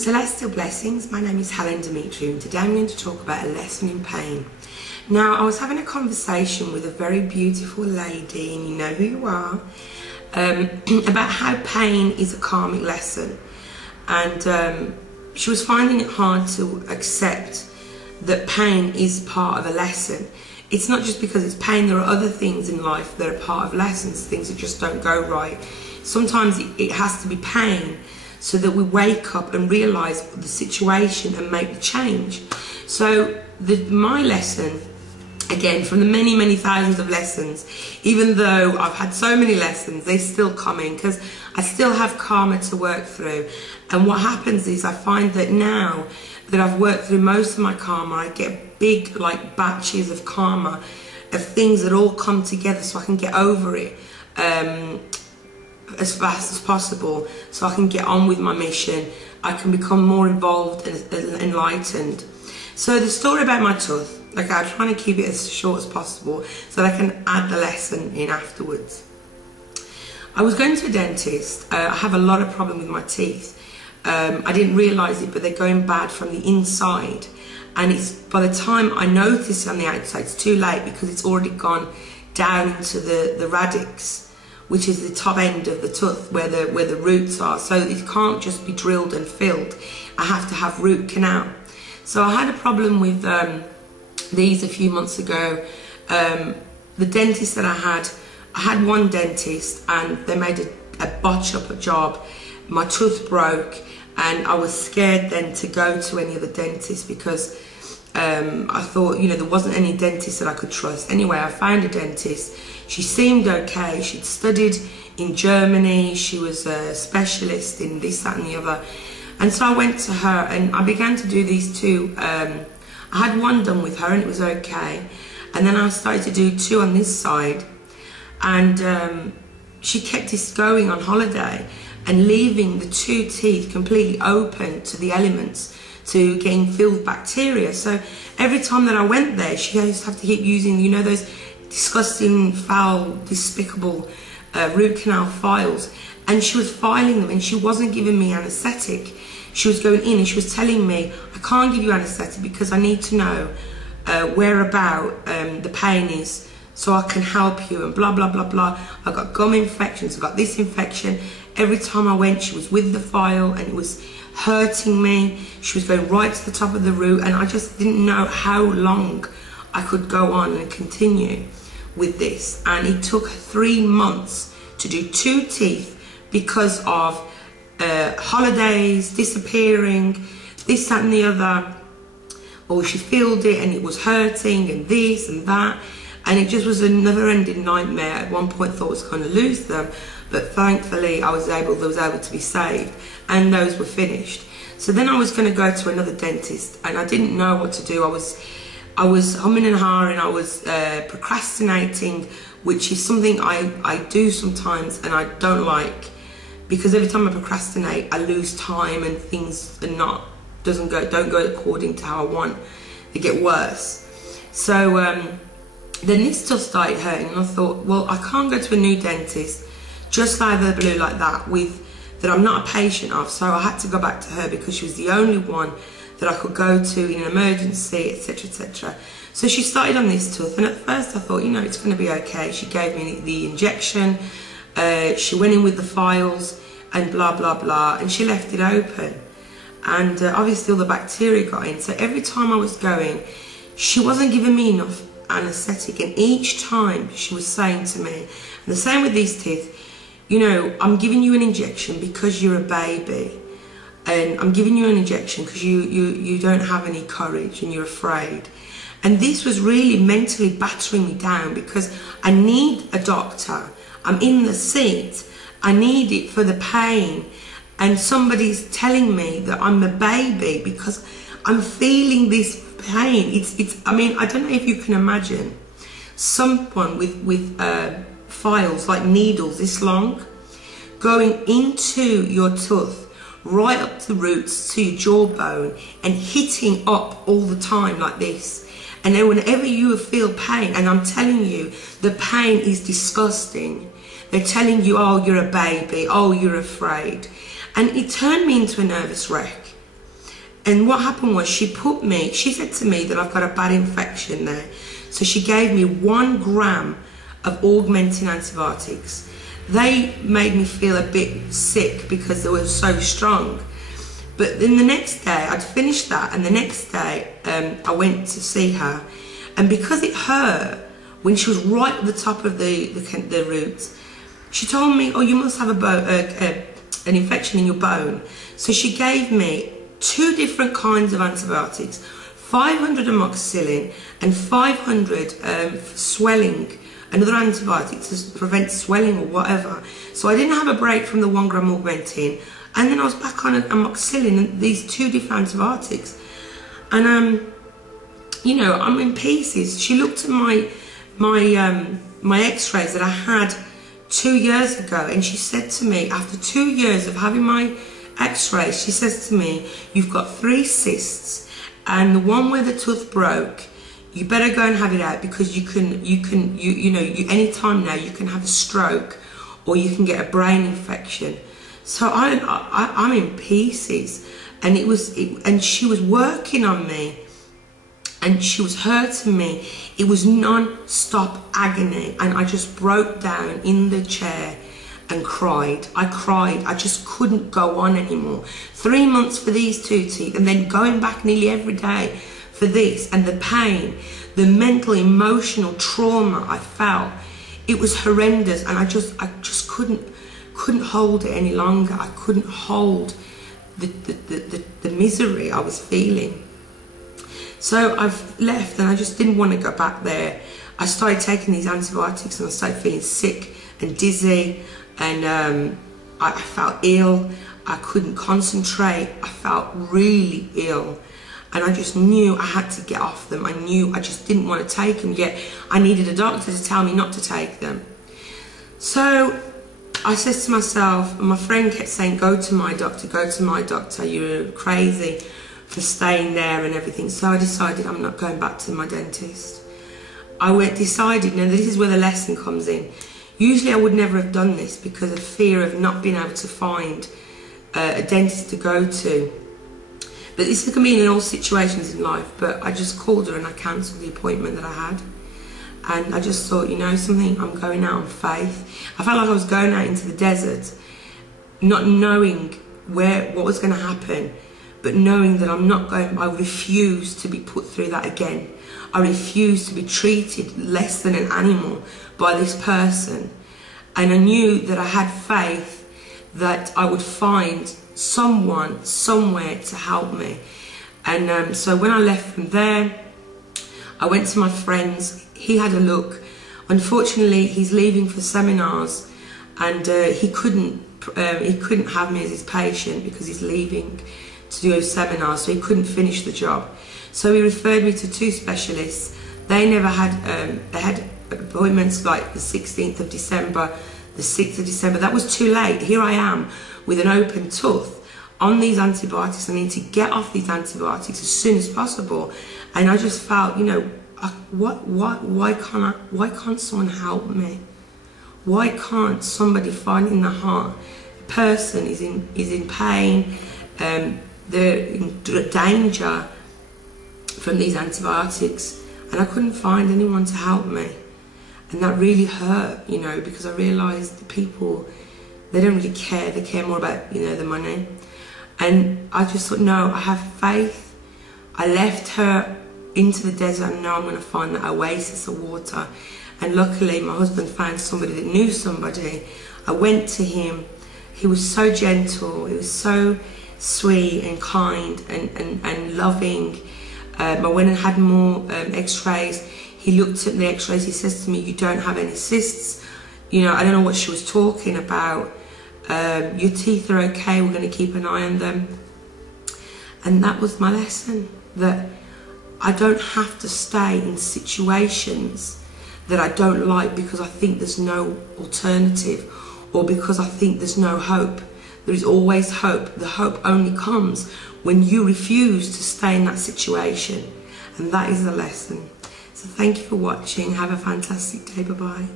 Celestial blessings, my name is Helen Demetriou and today I'm going to talk about a lesson in pain. Now, I was having a conversation with a very beautiful lady, and you know who you are, about how pain is a karmic lesson. And she was finding it hard to accept that pain is part of a lesson. It's not just because it's pain, there are other things in life that are part of lessons, things that just don't go right. Sometimes it has to be pain so that we wake up and realise the situation and make the change. So my lesson, again, from the many thousands of lessons, even though I've had so many lessons, they're still coming because I still have karma to work through. And what happens is I find that now that I've worked through most of my karma, I get big like batches of karma of things that all come together so I can get over it as fast as possible, so I can get on with my mission. I can become more involved and enlightened. So the story about my tooth, like I'm trying to keep it as short as possible so that I can add the lesson in afterwards. I was going to a dentist. I have a lot of problem with my teeth. I didn't realise it, but they're going bad from the inside, and it's by the time I notice it on the outside, it's too late because it's already gone down into the radix, which is the top end of the tooth where the roots are. So it can't just be drilled and filled. I have to have root canal. So I had a problem with these a few months ago. The dentist that I had one dentist and they made a botch up a job. My tooth broke and I was scared then to go to any other dentist because I thought, you know, there wasn't any dentist that I could trust. Anyway, I found a dentist. She seemed okay. She'd studied in Germany. She was a specialist in this, that and the other. And so I went to her and I began to do these two. I had one done with her and it was okay. And then I started to do two on this side. And she kept us going on holiday and leaving the two teeth completely open to the elements, to getting filled with bacteria. So every time that I went there, she used to have to keep using, you know, those disgusting, foul, despicable root canal files. And she was filing them and she wasn't giving me anaesthetic. She was going in and she was telling me, I can't give you anaesthetic because I need to know where about the pain is so I can help you and blah, blah, blah, blah. I got gum infections, I got this infection. Every time I went, she was with the file and it was hurting me. She was going right to the top of the root and I just didn't know how long I could go on and continue with this. And it took 3 months to do two teeth because of holidays, disappearing, this, that and the other. Or she filled it and it was hurting and this and that. And it just was a never-ending nightmare. At one point I thought I was going to lose them, but thankfully I was able to be saved and those were finished. So then I was going to go to another dentist and I didn't know what to do. I was humming and hawing, I was procrastinating, which is something I do sometimes and I don't like, because every time I procrastinate I lose time and things are don't go according to how I want. They get worse. So then this stuff started hurting and I thought, well, I can't go to a new dentist just out of the blue like that that I'm not a patient of. So I had to go back to her because she was the only one that I could go to in an emergency, etc, etc. So she started on this tooth and at first I thought, you know, it's going to be okay. She gave me the injection, she went in with the files and blah blah blah, and she left it open, and obviously all the bacteria got in. So every time I was going, she wasn't giving me enough anaesthetic, and each time she was saying to me, and the same with these teeth, you know, I'm giving you an injection because you're a baby, and I'm giving you an injection because you don't have any courage and you're afraid. And this was really mentally battering me down because I need a doctor. I'm in the seat, I need it for the pain, and somebody's telling me that I'm a baby because I'm feeling this pain. It's I mean, I don't know if you can imagine someone with files like needles this long going into your tooth right up to the roots to your jawbone and hitting up all the time like this. And then whenever you feel pain, and I'm telling you, the pain is disgusting. They're telling you, oh, you're a baby, oh, you're afraid. And it turned me into a nervous wreck. And what happened was she said to me that I've got a bad infection there. So she gave me 1 gram of augmenting antibiotics. They made me feel a bit sick because they were so strong. But then the next day, I'd finished that, and the next day I went to see her. And because it hurt, when she was right at the top of the roots, she told me, oh, you must have an infection in your bone. So she gave me 2 different kinds of antibiotics, 500 amoxicillin and 500 swelling, another antibiotic to prevent swelling or whatever. So I didn't have a break from the 1 gram augmentin, and then I was back on amoxicillin and these 2 different antibiotics. And you know, I'm in pieces. She looked at my x-rays that I had 2 years ago, and she said to me, after 2 years of having my x-rays, she says to me, you've got 3 cysts, and the one where the tooth broke, you better go and have it out, because you know, any time now you can have a stroke or you can get a brain infection. So I'm in pieces, and and she was working on me, and she was hurting me. It was non-stop agony, and I just broke down in the chair and cried. I cried. I just couldn't go on anymore. 3 months for these 2 teeth, and then going back nearly every day for this, and the pain, the mental, emotional trauma I felt. It was horrendous, and I just couldn't hold it any longer. I couldn't hold the misery I was feeling. So I've left, and I just didn't want to go back there. I started taking these antibiotics, and I started feeling sick and dizzy, and I felt ill. I couldn't concentrate. I felt really ill, and I just knew I had to get off them. I knew I just didn't want to take them, yet I needed a doctor to tell me not to take them. So I said to myself, and my friend kept saying, go to my doctor, you're crazy for staying there and everything. So I decided I'm not going back to my dentist. Decided, now this is where the lesson comes in. Usually I would never have done this because of fear of not being able to find a dentist to go to. But this can be in all situations in life, but I just called her and I cancelled the appointment that I had. And I just thought, you know something, I'm going out on faith. I felt like I was going out into the desert, not knowing what was going to happen, but knowing that I refuse to be put through that again. I refuse to be treated less than an animal by this person. And I knew that I had faith that I would find someone, somewhere to help me. And so when I left from there, I went to my friend's. He had a look. Unfortunately, he's leaving for seminars, and he couldn't have me as his patient because he's leaving to do a seminar, so he couldn't finish the job. So he referred me to 2 specialists. They never had, they had appointments like the 16th of December, the 6th of December. That was too late. Here I am with an open tooth on these antibiotics. I need to get off these antibiotics as soon as possible. And I just felt, you know, why can't someone help me? Why can't somebody find in the heart, the person is in pain, they're in danger from these antibiotics, and I couldn't find anyone to help me. And that really hurt, you know, because I realised the people, they don't really care. They care more about, you know, the money. And I just thought, no, I have faith. I left her into the desert, and now I'm going to find that oasis of water. And luckily my husband found somebody that knew somebody. I went to him. He was so gentle. He was so sweet and kind and loving. I went and had more x-rays. He looked at the x-rays. He says to me, you don't have any cysts. You know, I don't know what she was talking about. Your teeth are okay. We're going to keep an eye on them. And that was my lesson, that I don't have to stay in situations that I don't like because I think there's no alternative, or because I think there's no hope. There is always hope. The hope only comes when you refuse to stay in that situation. And that is the lesson. So thank you for watching. Have a fantastic day. Bye-bye.